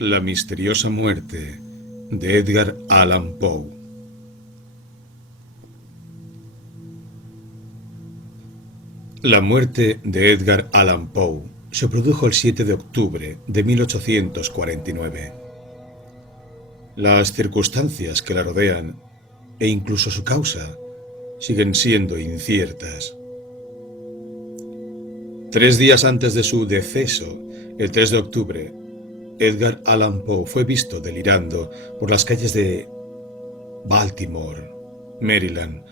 La misteriosa muerte de Edgar Allan Poe. La muerte de Edgar Allan Poe se produjo el 7 de octubre de 1849. Las circunstancias que la rodean, e incluso su causa, siguen siendo inciertas. 3 días antes de su deceso, el 3 de octubre, Edgar Allan Poe fue visto delirando por las calles de Baltimore, Maryland,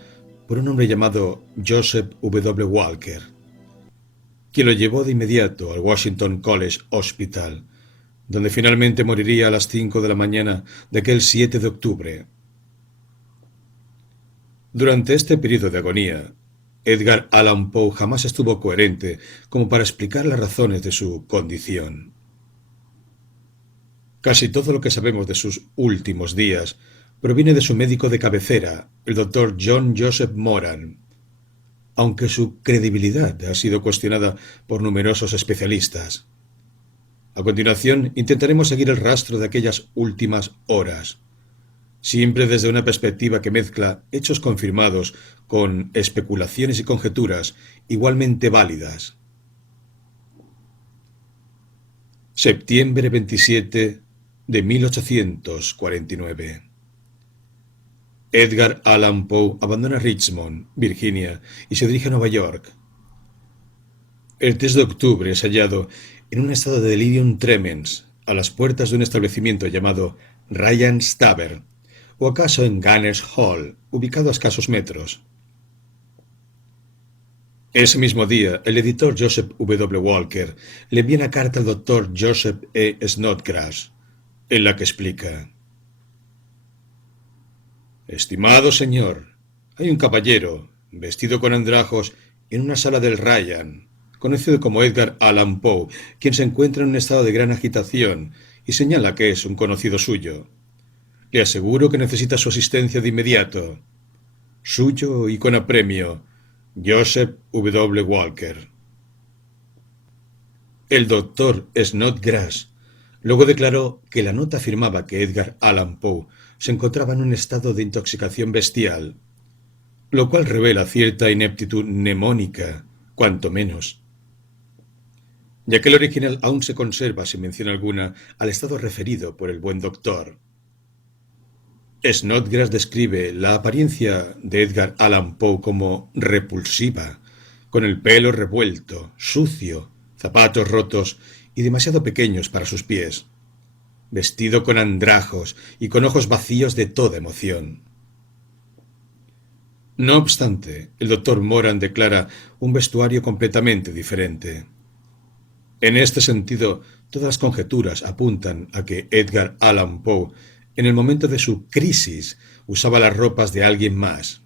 por un hombre llamado Joseph W. Walker, quien lo llevó de inmediato al Washington College Hospital, donde finalmente moriría a las 5 de la mañana de aquel 7 de octubre. Durante este periodo de agonía, Edgar Allan Poe jamás estuvo coherente como para explicar las razones de su condición. Casi todo lo que sabemos de sus últimos días proviene de su médico de cabecera, el Dr. John Joseph Moran, aunque su credibilidad ha sido cuestionada por numerosos especialistas. A continuación, intentaremos seguir el rastro de aquellas últimas horas, siempre desde una perspectiva que mezcla hechos confirmados con especulaciones y conjeturas igualmente válidas. Septiembre 27 de 1849. Edgar Allan Poe abandona Richmond, Virginia, y se dirige a Nueva York. El 3 de octubre es hallado en un estado de delirium tremens a las puertas de un establecimiento llamado Ryan's Tavern, o acaso en Gunners Hall, ubicado a escasos metros. Ese mismo día, el editor Joseph W. Walker le envía una carta al doctor Joseph E. Snodgrass, en la que explica: Estimado señor, hay un caballero, vestido con andrajos, en una sala del Ryan, conocido como Edgar Allan Poe, quien se encuentra en un estado de gran agitación y señala que es un conocido suyo. Le aseguro que necesita su asistencia de inmediato. Suyo y con apremio, Joseph W. Walker. El doctor Snodgrass luego declaró que la nota afirmaba que Edgar Allan Poe se encontraba en un estado de intoxicación bestial, lo cual revela cierta ineptitud mnemónica, cuanto menos, ya que el original aún se conserva sin mención alguna al estado referido por el buen doctor. Snodgrass describe la apariencia de Edgar Allan Poe como repulsiva, con el pelo revuelto, sucio, zapatos rotos y demasiado pequeños para sus pies, vestido con andrajos y con ojos vacíos de toda emoción. No obstante, el doctor Moran declara un vestuario completamente diferente. En este sentido, todas las conjeturas apuntan a que Edgar Allan Poe, en el momento de su crisis, usaba las ropas de alguien más.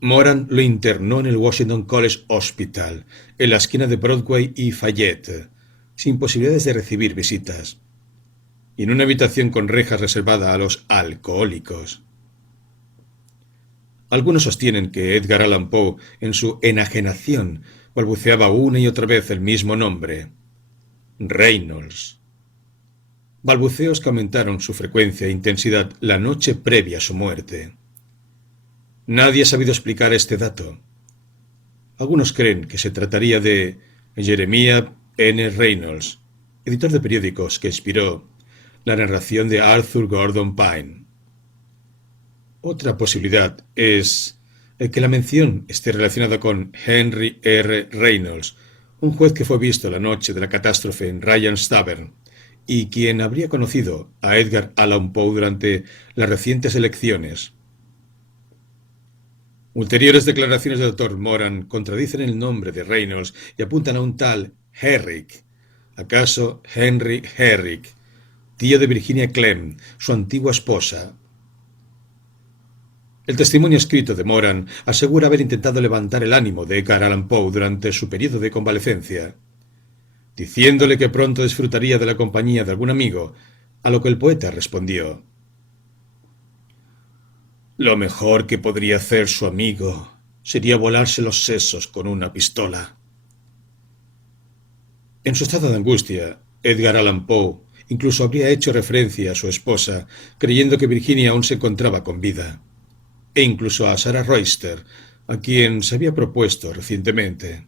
Moran lo internó en el Washington College Hospital, en la esquina de Broadway y Fayette, sin posibilidades de recibir visitas, y en una habitación con rejas reservada a los alcohólicos. Algunos sostienen que Edgar Allan Poe, en su enajenación, balbuceaba una y otra vez el mismo nombre: Reynolds. Balbuceos que aumentaron su frecuencia e intensidad la noche previa a su muerte. Nadie ha sabido explicar este dato. Algunos creen que se trataría de Jeremiah N. Reynolds, editor de periódicos que inspiró la narración de Arthur Gordon Pym. Otra posibilidad es que la mención esté relacionada con Henry R. Reynolds, un juez que fue visto la noche de la catástrofe en Ryan's Tavern y quien habría conocido a Edgar Allan Poe durante las recientes elecciones. Ulteriores declaraciones del Dr. Moran contradicen el nombre de Reynolds y apuntan a un tal Herrick, acaso Henry Herrick, tío de Virginia Clem, su antigua esposa. El testimonio escrito de Moran asegura haber intentado levantar el ánimo de Edgar Allan Poe durante su periodo de convalecencia, diciéndole que pronto disfrutaría de la compañía de algún amigo, a lo que el poeta respondió: Lo mejor que podría hacer su amigo sería volarse los sesos con una pistola. En su estado de angustia, Edgar Allan Poe incluso habría hecho referencia a su esposa, creyendo que Virginia aún se encontraba con vida, e incluso a Sarah Royster, a quien se había propuesto recientemente.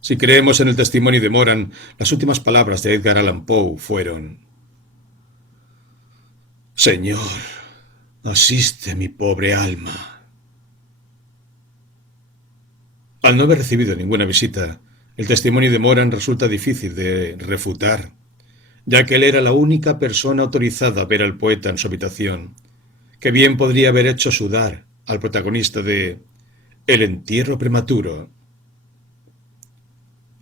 Si creemos en el testimonio de Moran, las últimas palabras de Edgar Allan Poe fueron: «Señor, asiste mi pobre alma». Al no haber recibido ninguna visita, el testimonio de Moran resulta difícil de refutar, ya que él era la única persona autorizada a ver al poeta en su habitación, que bien podría haber hecho sudar al protagonista de El entierro prematuro.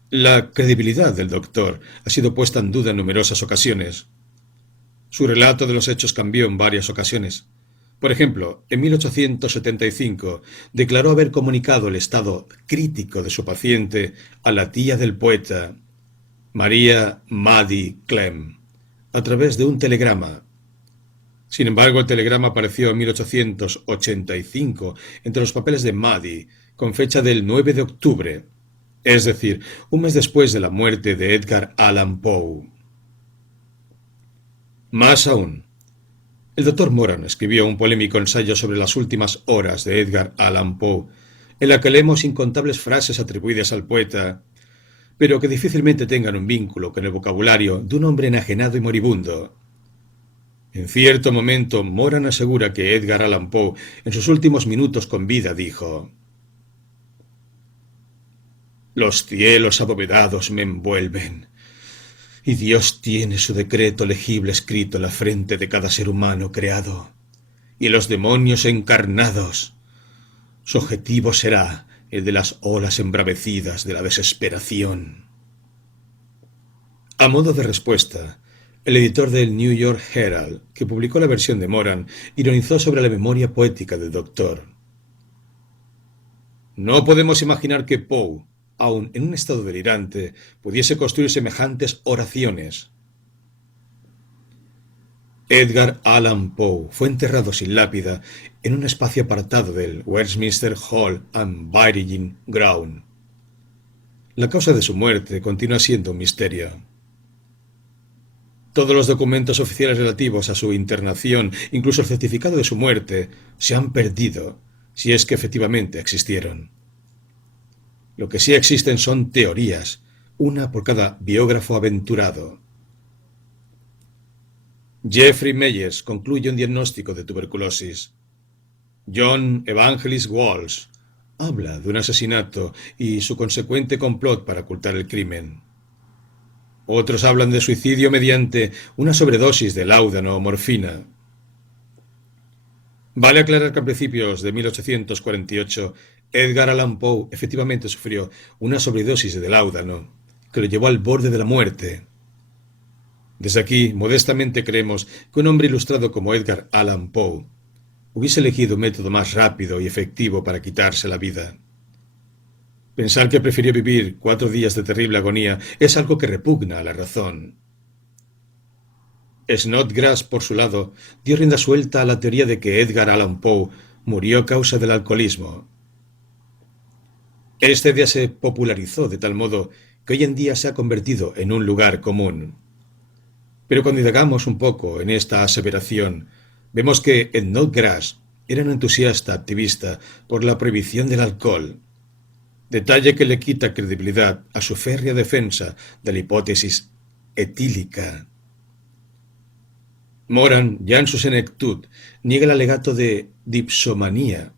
La credibilidad del doctor ha sido puesta en duda en numerosas ocasiones. Su relato de los hechos cambió en varias ocasiones. Por ejemplo, en 1875 declaró haber comunicado el estado crítico de su paciente a la tía del poeta, María Maddie Clem, a través de un telegrama. Sin embargo, el telegrama apareció en 1885 entre los papeles de Maddie, con fecha del 9 de octubre, es decir, un mes después de la muerte de Edgar Allan Poe. Más aún, el doctor Moran escribió un polémico ensayo sobre las últimas horas de Edgar Allan Poe, en la que leemos incontables frases atribuidas al poeta, pero que difícilmente tengan un vínculo con el vocabulario de un hombre enajenado y moribundo. En cierto momento, Moran asegura que Edgar Allan Poe, en sus últimos minutos con vida, dijo: «Los cielos abovedados me envuelven, y Dios tiene su decreto legible escrito en la frente de cada ser humano creado, y los demonios encarnados. Su objetivo será el de las olas embravecidas de la desesperación». A modo de respuesta, el editor del New York Herald, que publicó la versión de Moran, ironizó sobre la memoria poética del doctor. «No podemos imaginar que Poe, aun en un estado delirante, pudiese construir semejantes oraciones». Edgar Allan Poe fue enterrado sin lápida en un espacio apartado del Westminster Hall and Burying Ground. La causa de su muerte continúa siendo un misterio. Todos los documentos oficiales relativos a su internación, incluso el certificado de su muerte, se han perdido, si es que efectivamente existieron. Lo que sí existen son teorías, una por cada biógrafo aventurado. Jeffrey Meyers concluye un diagnóstico de tuberculosis. John Evangelist Walsh habla de un asesinato y su consecuente complot para ocultar el crimen. Otros hablan de suicidio mediante una sobredosis de láudano o morfina. Vale aclarar que a principios de 1848 Edgar Allan Poe efectivamente sufrió una sobredosis de láudano que lo llevó al borde de la muerte. Desde aquí, modestamente creemos que un hombre ilustrado como Edgar Allan Poe hubiese elegido un método más rápido y efectivo para quitarse la vida. Pensar que prefirió vivir 4 días de terrible agonía es algo que repugna a la razón. Snodgrass, por su lado, dio rienda suelta a la teoría de que Edgar Allan Poe murió a causa del alcoholismo. Esta idea se popularizó de tal modo que hoy en día se ha convertido en un lugar común. Pero cuando indagamos un poco en esta aseveración, vemos que Snodgrass era un entusiasta activista por la prohibición del alcohol, detalle que le quita credibilidad a su férrea defensa de la hipótesis etílica. Moran, ya en su senectud, niega el alegato de dipsomanía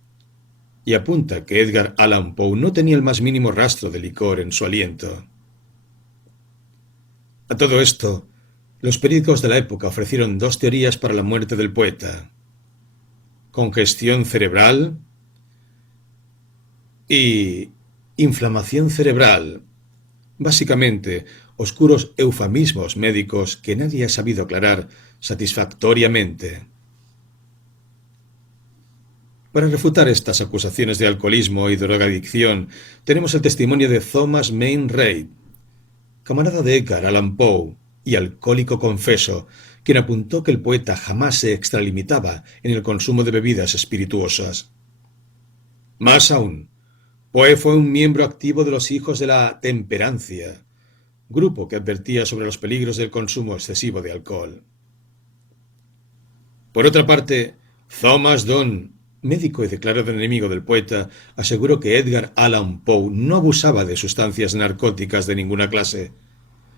y apunta que Edgar Allan Poe no tenía el más mínimo rastro de licor en su aliento. A todo esto, los periódicos de la época ofrecieron 2 teorías para la muerte del poeta: congestión cerebral y inflamación cerebral. Básicamente, oscuros eufemismos médicos que nadie ha sabido aclarar satisfactoriamente. Para refutar estas acusaciones de alcoholismo y drogadicción, tenemos el testimonio de Thomas Main Reid, camarada de Edgar Allan Poe y alcohólico confeso, quien apuntó que el poeta jamás se extralimitaba en el consumo de bebidas espirituosas. Más aún, Poe fue un miembro activo de los Hijos de la Temperancia, grupo que advertía sobre los peligros del consumo excesivo de alcohol. Por otra parte, Thomas Donne, médico y declarado enemigo del poeta, aseguró que Edgar Allan Poe no abusaba de sustancias narcóticas de ninguna clase,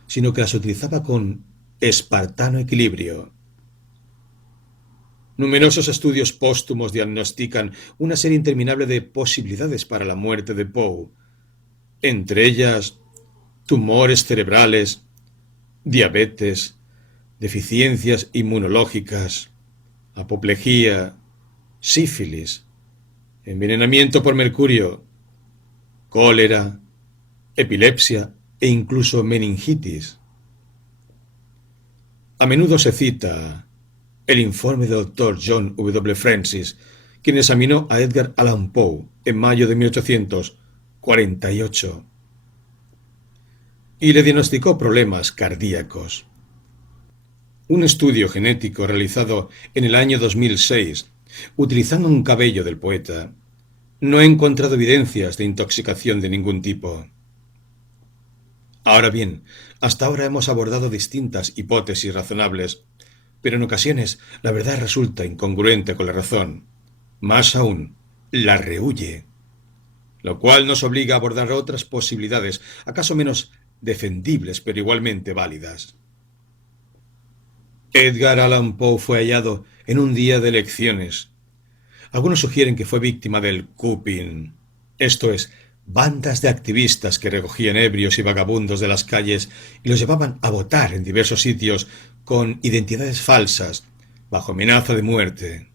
sino que las utilizaba con espartano equilibrio. Numerosos estudios póstumos diagnostican una serie interminable de posibilidades para la muerte de Poe, entre ellas tumores cerebrales, diabetes, deficiencias inmunológicas, apoplejía, sífilis, envenenamiento por mercurio, cólera, epilepsia e incluso meningitis. A menudo se cita el informe del Dr. John W. Francis, quien examinó a Edgar Allan Poe en mayo de 1848 y le diagnosticó problemas cardíacos. Un estudio genético realizado en el año 2006, utilizando un cabello del poeta, no ha encontrado evidencias de intoxicación de ningún tipo. Ahora bien, hasta ahora hemos abordado distintas hipótesis razonables, pero en ocasiones la verdad resulta incongruente con la razón. Más aún, la rehúye, lo cual nos obliga a abordar otras posibilidades, acaso menos defendibles, pero igualmente válidas. Edgar Allan Poe fue hallado en un día de elecciones. Algunos sugieren que fue víctima del cupping, esto es, bandas de activistas que recogían ebrios y vagabundos de las calles y los llevaban a votar en diversos sitios con identidades falsas, bajo amenaza de muerte.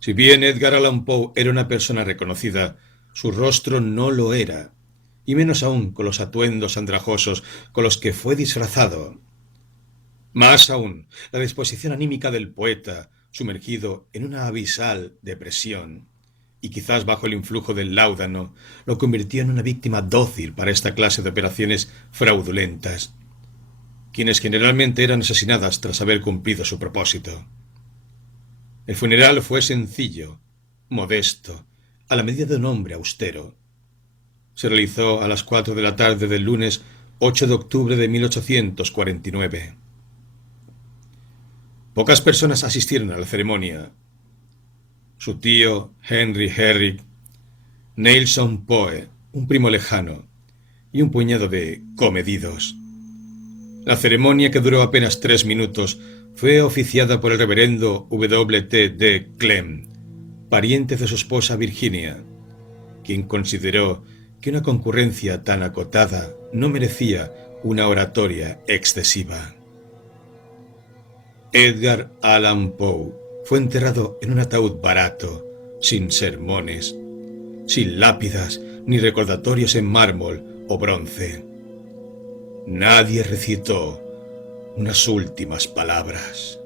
Si bien Edgar Allan Poe era una persona reconocida, su rostro no lo era, y menos aún con los atuendos andrajosos con los que fue disfrazado. Más aún, la disposición anímica del poeta, sumergido en una abisal depresión, y quizás bajo el influjo del láudano, lo convirtió en una víctima dócil para esta clase de operaciones fraudulentas, quienes generalmente eran asesinadas tras haber cumplido su propósito. El funeral fue sencillo, modesto, a la medida de un hombre austero. Se realizó a las 4 de la tarde del lunes 8 de octubre de 1849. Pocas personas asistieron a la ceremonia. Su tío, Henry Herrick, Nelson Poe, un primo lejano, y un puñado de comedidos. La ceremonia, que duró apenas 3 minutos, fue oficiada por el reverendo W. T. D. Clem, pariente de su esposa Virginia, quien consideró que una concurrencia tan acotada no merecía una oratoria excesiva. Edgar Allan Poe fue enterrado en un ataúd barato, sin sermones, sin lápidas ni recordatorios en mármol o bronce. Nadie recitó unas últimas palabras.